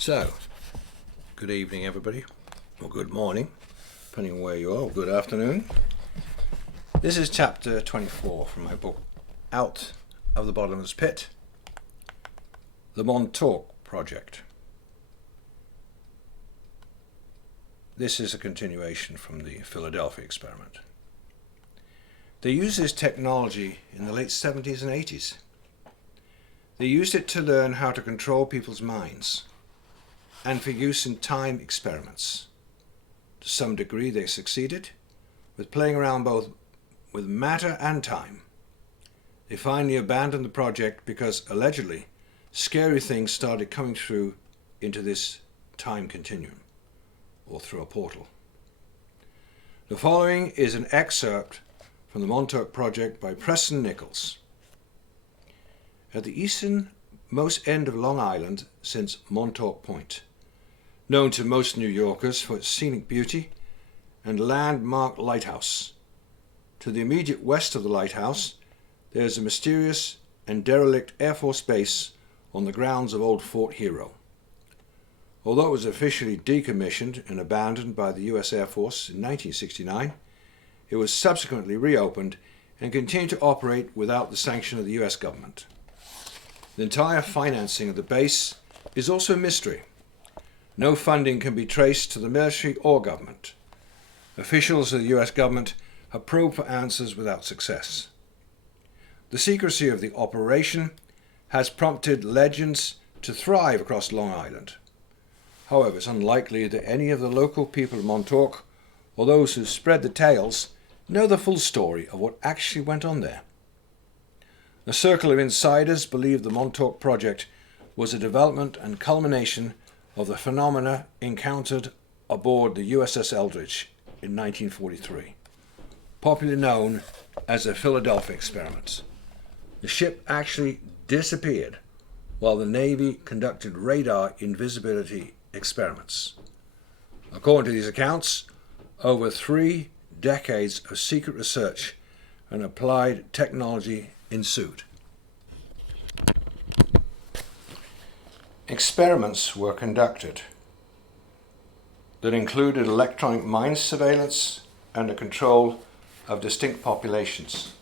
So, good evening everybody, or good morning, depending on where you are, or good afternoon. This is chapter 24 from my book, Out of the Bottomless Pit, the Montauk Project. This is a continuation from the Philadelphia experiment. They used this technology in the late 70s and 80s. They used it to learn how to control people's minds, and for use in time experiments. To some degree they succeeded, with playing around both with matter and time. They finally abandoned the project because, allegedly, scary things started coming through into this time continuum, or through a portal. The following is an excerpt from the Montauk Project by Preston Nichols. At the easternmost end of Long Island sits Montauk Point, known to most New Yorkers for its scenic beauty and landmark lighthouse. To the immediate west of the lighthouse, there is a mysterious and derelict Air Force base on the grounds of old Fort Hero. Although it was officially decommissioned and abandoned by the U.S. Air Force in 1969, it was subsequently reopened and continued to operate without the sanction of the U.S. government. The entire financing of the base is also a mystery. No funding can be traced to the military or government. Officials of the U.S. government have probed for answers without success. The secrecy of the operation has prompted legends to thrive across Long Island. However, it's unlikely that any of the local people of Montauk, or those who spread the tales, know the full story of what actually went on there. A circle of insiders believe the Montauk Project was a development and culmination of the phenomena encountered aboard the USS Eldridge in 1943, popularly known as the Philadelphia experiment. The ship actually disappeared while the Navy conducted radar invisibility experiments. According to these accounts, over 3 decades of secret research and applied technology ensued. Experiments were conducted that included electronic mine surveillance and the control of distinct populations.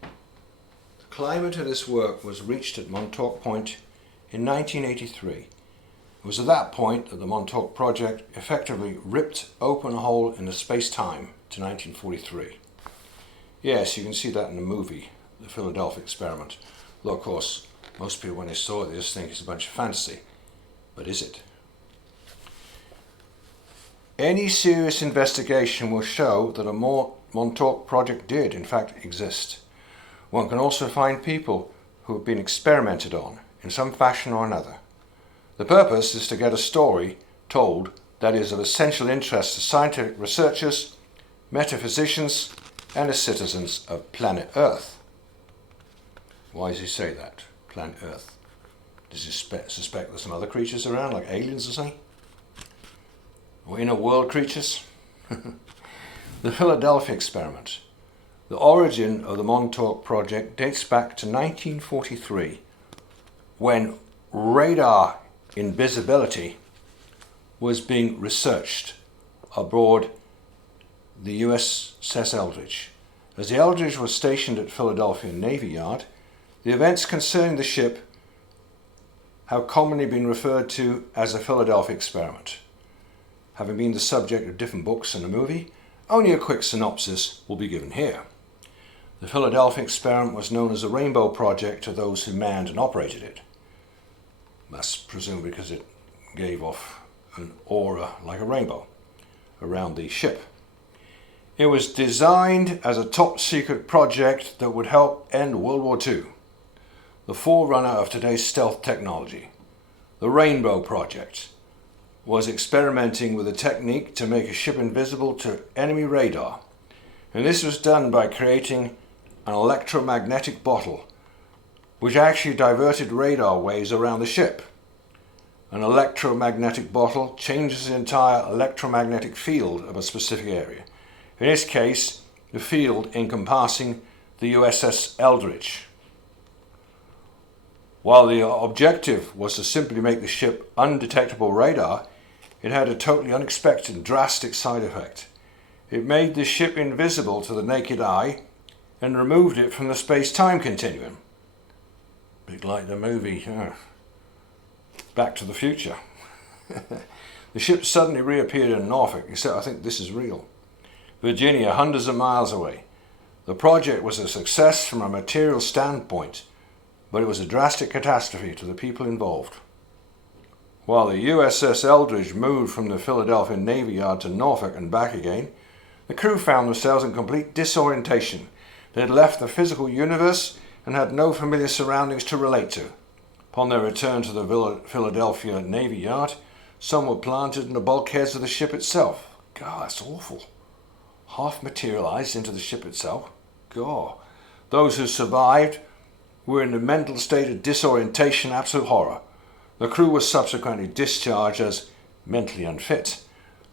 The climate of this work was reached at Montauk Point in 1983. It was at that point that the Montauk Project effectively ripped open a hole in the space-time to 1943. Yes, you can see that in the movie, The Philadelphia Experiment. Though, of course, most people, when they saw it, they just think it's a bunch of fantasy. But is it? Any serious investigation will show that a Montauk Project did, in fact, exist. One can also find people who have been experimented on in some fashion or another. The purpose is to get a story told that is of essential interest to scientific researchers, metaphysicians, and the citizens of planet Earth. Why does he say that? Planet Earth. Does he suspect there's some other creatures around, like aliens or something? Or inner world creatures? The Philadelphia experiment. The origin of the Montauk Project dates back to 1943, when radar invisibility was being researched aboard the USS Eldridge. As the Eldridge was stationed at Philadelphia Navy Yard, the events concerning the ship have commonly been referred to as the Philadelphia experiment. Having been the subject of different books and a movie, only a quick synopsis will be given here. The Philadelphia experiment was known as the Rainbow Project to those who manned and operated it. That's presumably because it gave off an aura like a rainbow around the ship. It was designed as a top-secret project that would help end World War II, the forerunner of today's stealth technology. The Rainbow Project was experimenting with a technique to make a ship invisible to enemy radar, and this was done by creating an electromagnetic bottle which actually diverted radar waves around the ship. An electromagnetic bottle changes the entire electromagnetic field of a specific area. In this case, the field encompassing the USS Eldridge. While the objective was to simply make the ship undetectable radar, it had a totally unexpected and drastic side effect. It made the ship invisible to the naked eye and removed it from the space-time continuum. Bit like the movie Back to the Future. The ship suddenly reappeared in Norfolk, except I think this is real, Virginia, hundreds of miles away. The project was a success from a material standpoint, but it was a drastic catastrophe to the people involved. While the USS Eldridge moved from the Philadelphia Navy Yard to Norfolk and back again, the crew found themselves in complete disorientation. They had left the physical universe and had no familiar surroundings to relate to. Upon their return to the Philadelphia Navy Yard, some were planted in the bulkheads of the ship itself. God, that's awful. Half materialized into the ship itself. God. Those who survived were in a mental state of disorientation, absolute horror. The crew was subsequently discharged as mentally unfit,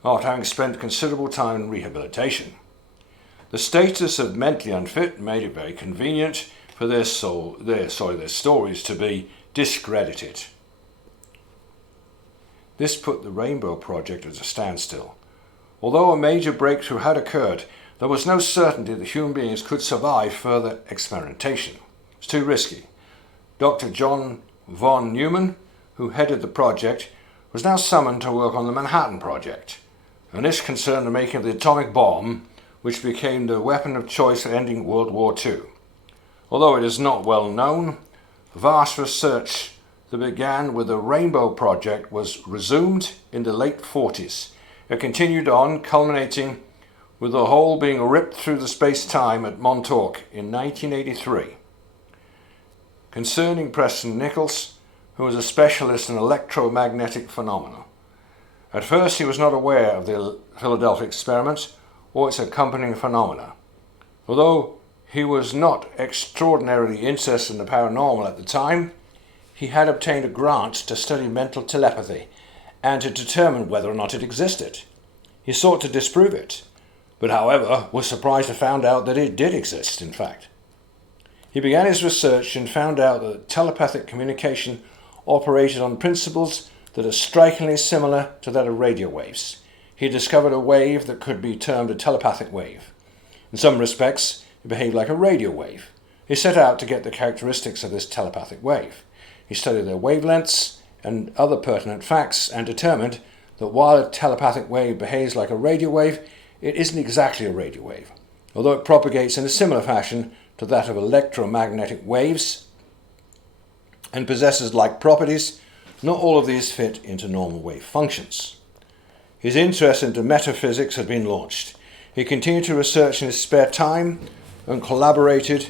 after having spent considerable time in rehabilitation. The status of mentally unfit made it very convenient for their stories to be discredited. This put the Rainbow Project at a standstill. Although a major breakthrough had occurred, there was no certainty that human beings could survive further experimentation. It was too risky. Dr. John von Neumann, who headed the project, was now summoned to work on the Manhattan Project, and this concerned the making of the atomic bomb, which became the weapon of choice for ending World War II. Although it is not well known, vast research that began with the Rainbow Project was resumed in the late 40s. It continued on, culminating with the hole being ripped through the space-time at Montauk in 1983. Concerning Preston Nichols, who was a specialist in electromagnetic phenomena. At first he was not aware of the Philadelphia experiment or its accompanying phenomena. Although he was not extraordinarily interested in the paranormal at the time, he had obtained a grant to study mental telepathy and to determine whether or not it existed. He sought to disprove it, but however was surprised to find out that it did exist, in fact. He began his research and found out that telepathic communication operated on principles that are strikingly similar to that of radio waves. He discovered a wave that could be termed a telepathic wave. In some respects, it behaved like a radio wave. He set out to get the characteristics of this telepathic wave. He studied their wavelengths and other pertinent facts and determined that while a telepathic wave behaves like a radio wave, it isn't exactly a radio wave. Although it propagates in a similar fashion to that of electromagnetic waves and possesses like properties, not all of these fit into normal wave functions. His interest into metaphysics had been launched. He continued to research in his spare time and collaborated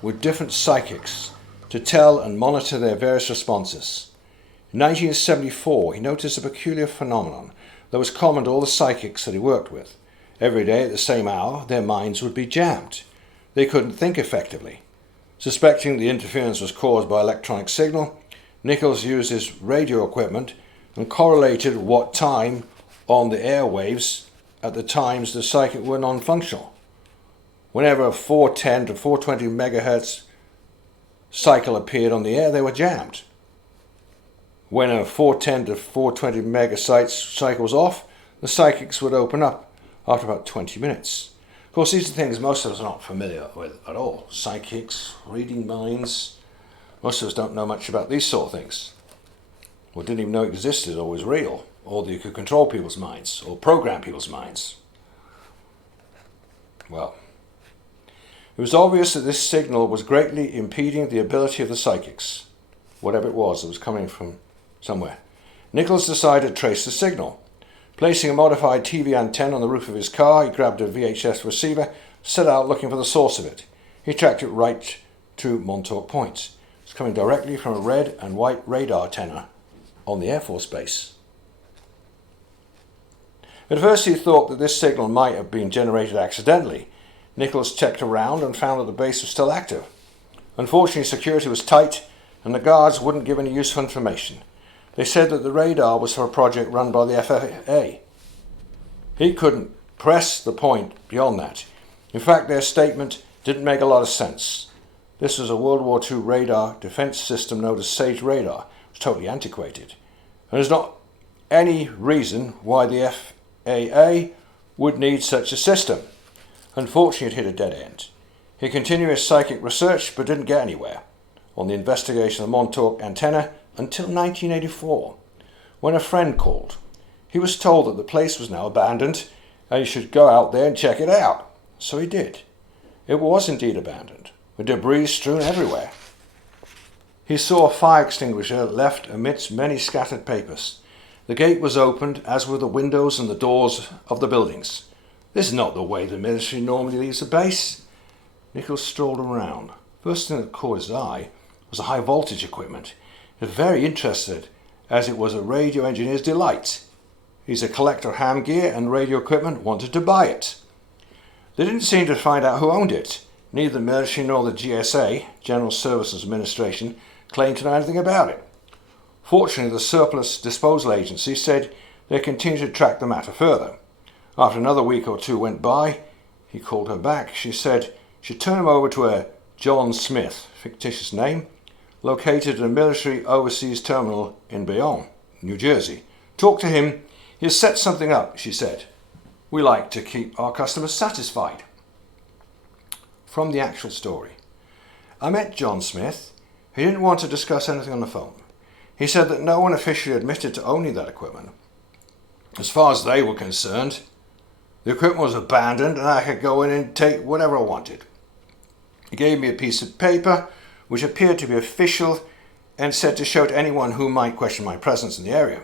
with different psychics to tell and monitor their various responses. In 1974, he noticed a peculiar phenomenon that was common to all the psychics that he worked with. Every day at the same hour, their minds would be jammed. They couldn't think effectively. Suspecting the interference was caused by electronic signal, Nichols used his radio equipment and correlated what time on the airwaves at the times the psychic were non-functional. Whenever a 410 to 420 megahertz cycle appeared on the air, they were jammed. When a 410 to 420 megahertz cycle was off, the psychics would open up after about 20 minutes. Of course, these are things most of us are not familiar with at all. Psychics, reading minds. Most of us don't know much about these sort of things. Or didn't even know it existed or was real. Or that you could control people's minds or program people's minds. Well, it was obvious that this signal was greatly impeding the ability of the psychics, whatever it was that was coming from somewhere. Nichols decided to trace the signal. Placing a modified TV antenna on the roof of his car, he grabbed a VHF receiver, set out looking for the source of it. He tracked it right to Montauk Point. It was coming directly from a red and white radar antenna on the Air Force Base. At first he thought that this signal might have been generated accidentally. Nichols checked around and found that the base was still active. Unfortunately, security was tight and the guards wouldn't give any useful information. They said that the radar was for a project run by the FAA. He couldn't press the point beyond that. In fact, their statement didn't make a lot of sense. This was a World War II radar defense system known as Sage radar. It was totally antiquated. And there's not any reason why the FAA would need such a system. Unfortunately, it hit a dead end. He continued his psychic research but didn't get anywhere on the investigation of the Montauk antenna until 1984, when a friend called. He was told that the place was now abandoned and he should go out there and check it out. So he did. It was indeed abandoned, with debris strewn everywhere. He saw a fire extinguisher left amidst many scattered papers. The gate was opened, as were the windows and the doors of the buildings. This is not the way the military normally leaves a base. Nichols strolled around. First thing that caught his eye was the high voltage equipment. He was very interested, as it was a radio engineer's delight. He's a collector of ham gear and radio equipment, wanted to buy it. They didn't seem to find out who owned it. Neither the military nor the GSA, General Services Administration, claimed to know anything about it. Fortunately, the Surplus Disposal Agency said they continued to track the matter further. After another week or two went by, he called her back. She said she'd turn him over to a John Smith, fictitious name, located at a military overseas terminal in Bayonne, New Jersey. Talk to him. He'll set something up, she said. We like to keep our customers satisfied. From the actual story. I met John Smith. He didn't want to discuss anything on the phone. He said that no one officially admitted to owning that equipment. As far as they were concerned, the equipment was abandoned and I could go in and take whatever I wanted. He gave me a piece of paper which appeared to be official and said to show to anyone who might question my presence in the area.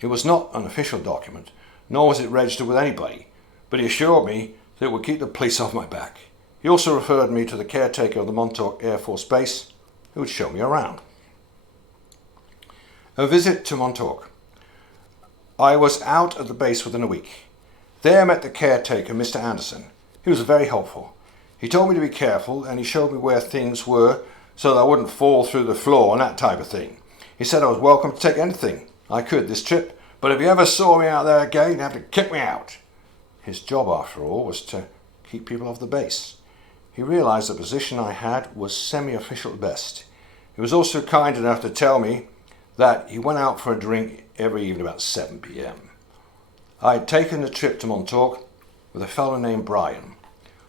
It was not an official document, nor was it registered with anybody, but he assured me that it would keep the police off my back. He also referred me to the caretaker of the Montauk Air Force Base, who would show me around. A visit to Montauk. I was out at the base within a week. There I met the caretaker, Mr. Anderson. He was very helpful. He told me to be careful and he showed me where things were so that I wouldn't fall through the floor and that type of thing. He said I was welcome to take anything I could this trip, but if you ever saw me out there again, you'd have to kick me out. His job, after all, was to keep people off the base. He realized the position I had was semi-official at best. He was also kind enough to tell me that he went out for a drink every evening about 7 p.m. I had taken the trip to Montauk with a fellow named Brian.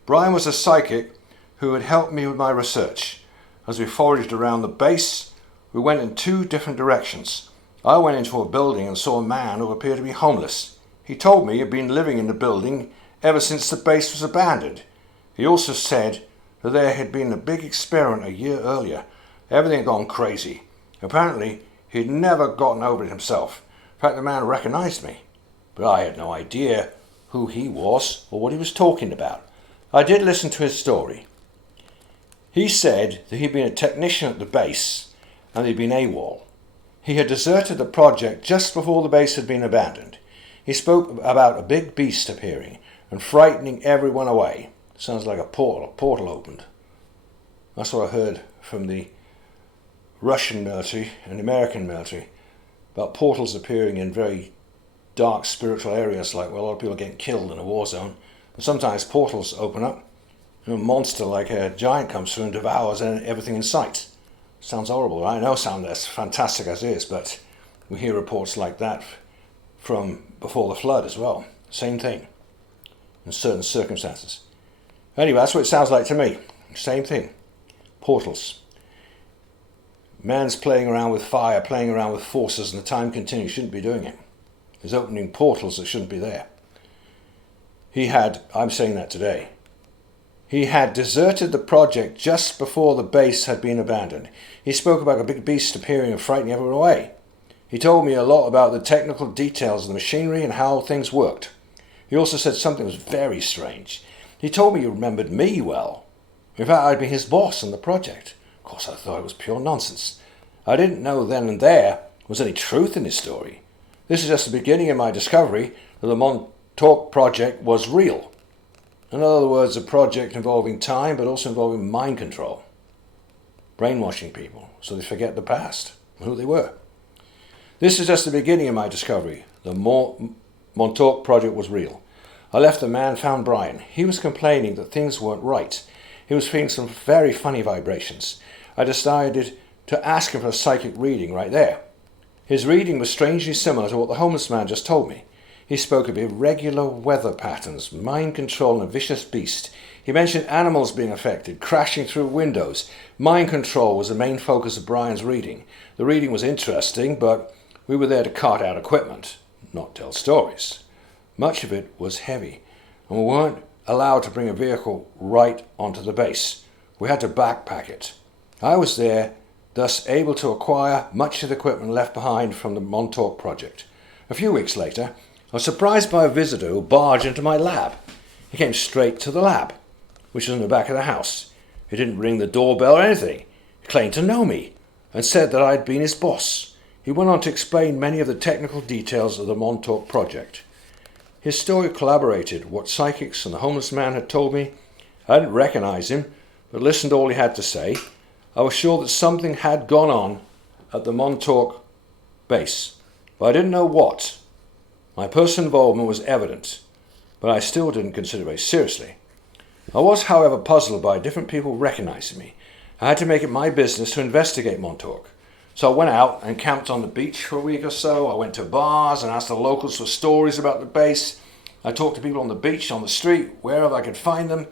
Brian was a psychic who had helped me with my research. As we foraged around the base, we went in two different directions. I went into a building and saw a man who appeared to be homeless. He told me he had been living in the building ever since the base was abandoned. He also said that there had been a big experiment a year earlier. Everything had gone crazy. Apparently, he'd never gotten over it himself. In fact, the man recognized me, but I had no idea who he was or what he was talking about. I did listen to his story. He said that he'd been a technician at the base and he'd been AWOL. He had deserted the project just before the base had been abandoned. He spoke about a big beast appearing and frightening everyone away. Sounds like a portal opened. That's what I heard from the Russian military and American military about portals appearing in very dark spiritual areas, like where a lot of people are getting killed in a war zone. But sometimes portals open up and a monster like a giant comes through and devours everything in sight. Sounds horrible. I know it sounds as fantastic as it is, but we hear reports like that from before the flood as well. Same thing in certain circumstances. Anyway, that's what it sounds like to me. Same thing. Portals. Man's playing around with fire, playing around with forces, and the time continues. Shouldn't be doing it. He's opening portals that shouldn't be there. I'm saying that today. He had deserted the project just before the base had been abandoned. He spoke about a big beast appearing and frightening everyone away. He told me a lot about the technical details of the machinery and how things worked. He also said something was very strange. He told me he remembered me well. In fact, I'd been his boss on the project. Of course, I thought it was pure nonsense. I didn't know then and there was any truth in his story. This is just the beginning of my discovery that the Montauk project was real. In other words, a project involving time, but also involving mind control. Brainwashing people so they forget the past and who they were. This is just the beginning of my discovery. The Montauk project was real. I left the man, found Brian. He was complaining that things weren't right. he was feeling some very funny vibrations. I decided to ask him for a psychic reading right there. His reading was strangely similar to what the homeless man just told me. He spoke of irregular weather patterns, mind control, and a vicious beast. He mentioned animals being affected, crashing through windows. Mind control was the main focus of Brian's reading. The reading was interesting, but we were there to cart out equipment, not tell stories. Much of it was heavy, and we weren't allowed to bring a vehicle right onto the base. We had to backpack it. I was there, thus able to acquire much of the equipment left behind from the Montauk project. A few weeks later, I was surprised by a visitor who barged into my lab. He came straight to the lab, which was in the back of the house. He didn't ring the doorbell or anything. He claimed to know me and said that I had been his boss. He went on to explain many of the technical details of the Montauk project. His story corroborated what psychics and the homeless man had told me. I didn't recognize him, but listened to all he had to say. I was sure that something had gone on at the Montauk base, but I didn't know what. My personal involvement was evident, but I still didn't consider it very seriously. I was, however, puzzled by different people recognizing me. I had to make it my business to investigate Montauk. So I went out and camped on the beach for a week or so. I went to bars and asked the locals for stories about the base. I talked to people on the beach, on the street, wherever I could find them.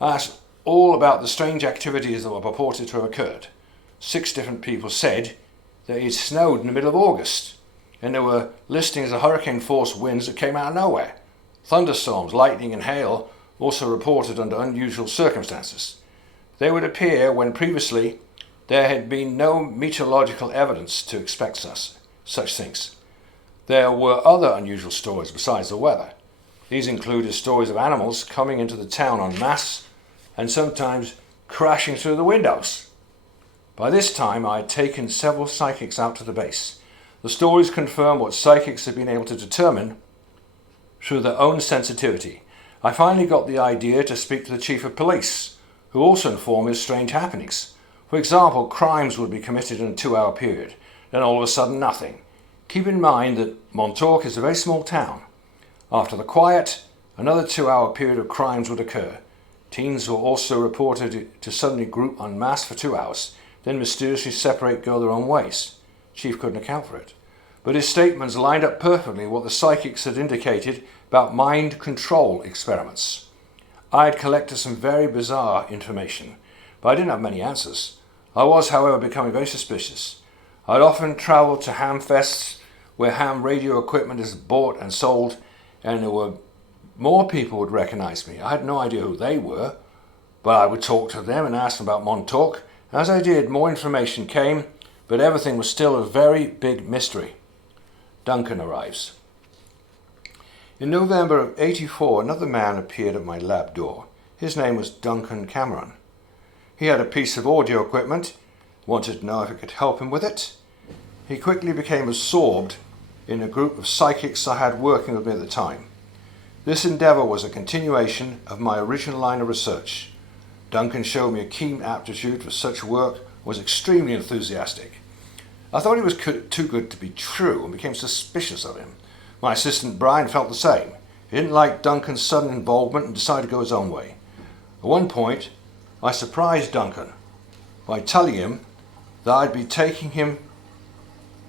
I asked all about the strange activities that were purported to have occurred. 6 different people said that it snowed in the middle of August, and there were listings of hurricane-force winds that came out of nowhere. Thunderstorms, lightning and hail also reported under unusual circumstances. They would appear when previously there had been no meteorological evidence to expect such things. There were other unusual stories besides the weather. These included stories of animals coming into the town en masse and sometimes crashing through the windows. By this time, I had taken several psychics out to the base. The stories confirmed what psychics had been able to determine through their own sensitivity. I finally got the idea to speak to the chief of police, who also informed me of strange happenings. For example, crimes would be committed in a 2-hour period, then all of a sudden nothing. Keep in mind that Montauk is a very small town. After the quiet, another 2-hour period of crimes would occur. Teens were also reported to suddenly group en masse for 2 hours, then mysteriously separate, go their own ways. Chief couldn't account for it. But his statements lined up perfectly what the psychics had indicated about mind control experiments. I had collected some very bizarre information, but I didn't have many answers. I was, however, becoming very suspicious. I'd often travelled to ham fests where ham radio equipment is bought and sold, and there were more people would recognize me. I had no idea who they were, but I would talk to them and ask them about Montauk. As I did, more information came, but everything was still a very big mystery. Duncan arrives. In November of '84, another man appeared at my lab door. His name was Duncan Cameron. He had a piece of audio equipment, wanted to know if it could help him with it. He quickly became absorbed in a group of psychics I had working with me at the time. This endeavor was a continuation of my original line of research. Duncan showed me a keen aptitude for such work and was extremely enthusiastic. I thought he was too good to be true and became suspicious of him. My assistant Brian felt the same. He didn't like Duncan's sudden involvement and decided to go his own way. At one point, I surprised Duncan by telling him that I'd be taking him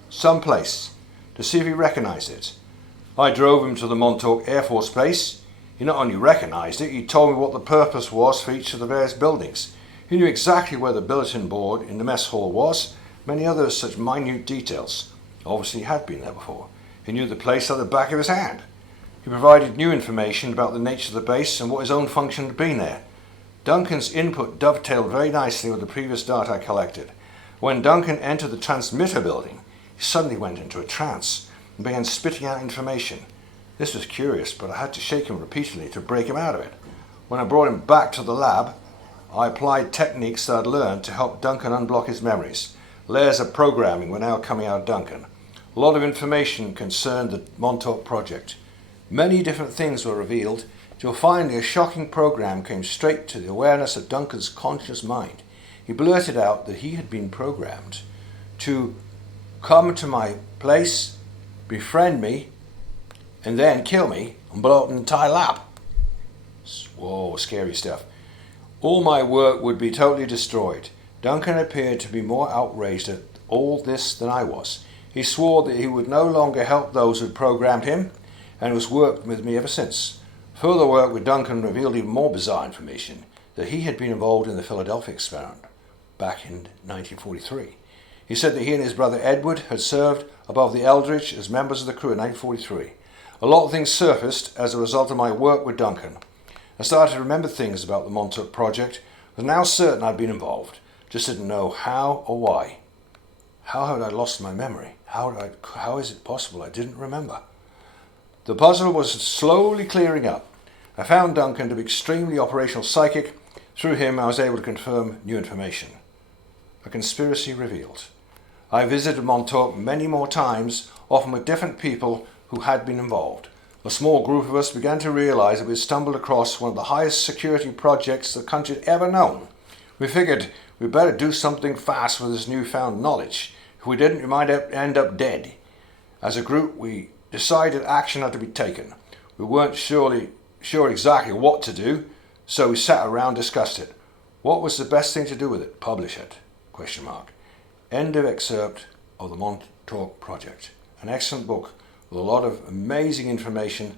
someplace to see if he recognized it. I drove him to the Montauk Air Force Base. He not only recognized it, he told me what the purpose was for each of the various buildings. He knew exactly where the bulletin board in the mess hall was, many other such minute details. Obviously he had been there before. He knew the place like the back of his hand. He provided new information about the nature of the base and what his own function had been there. Duncan's input dovetailed very nicely with the previous data I collected. When Duncan entered the transmitter building, he suddenly went into a trance and began spitting out information. This was curious, but I had to shake him repeatedly to break him out of it. When I brought him back to the lab, I applied techniques that I'd learned to help Duncan unblock his memories. Layers of programming were now coming out of Duncan. A lot of information concerned the Montauk project. Many different things were revealed, till finally a shocking program came straight to the awareness of Duncan's conscious mind. He blurted out that he had been programmed to come to my place, befriend me, and then kill me and blow up an entire lab. Whoa, scary stuff. All my work would be totally destroyed. Duncan appeared to be more outraged at all this than I was. He swore that he would no longer help those who had programmed him, and has worked with me ever since. Further work with Duncan revealed even more bizarre information, that he had been involved in the Philadelphia experiment back in 1943. He said that he and his brother Edward had served above the Eldridge as members of the crew in 1943. A lot of things surfaced as a result of my work with Duncan. I started to remember things about the Montauk project. I was now certain I'd been involved, just didn't know how or why. How had I lost my memory? How is it possible I didn't remember? The puzzle was slowly clearing up. I found Duncan to be extremely operational psychic. Through him I was able to confirm new information. A conspiracy revealed. I visited Montauk many more times, often with different people who had been involved. A small group of us began to realize that we had stumbled across one of the highest security projects the country had ever known. We figured we'd better do something fast with this newfound knowledge. If we didn't, we might end up dead. As a group, we decided action had to be taken. We weren't sure exactly what to do, so we sat around and discussed it. What was the best thing to do with it? Publish it? ? End of excerpt of the Montauk Project. An excellent book with a lot of amazing information,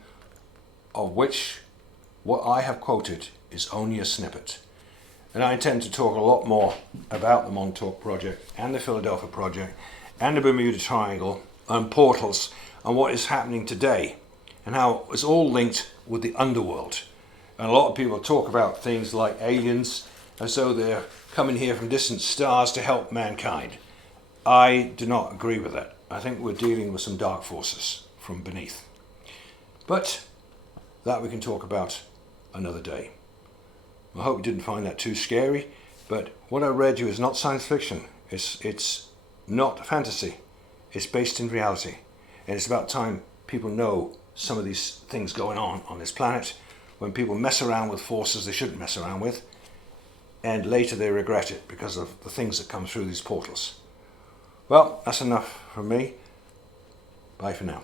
of which what I have quoted is only a snippet. And I intend to talk a lot more about the Montauk Project and the Philadelphia Project and the Bermuda Triangle and portals and what is happening today and how it's all linked with the underworld. And a lot of people talk about things like aliens as though they're coming here from distant stars to help mankind. I do not agree with that. I think we're dealing with some dark forces from beneath. But that we can talk about another day. I hope you didn't find that too scary, but what I read you is not science fiction. It's not fantasy. It's based in reality. And it's about time people know some of these things going on this planet, when people mess around with forces they shouldn't mess around with, and later they regret it because of the things that come through these portals. Well, that's enough from me. Bye for now.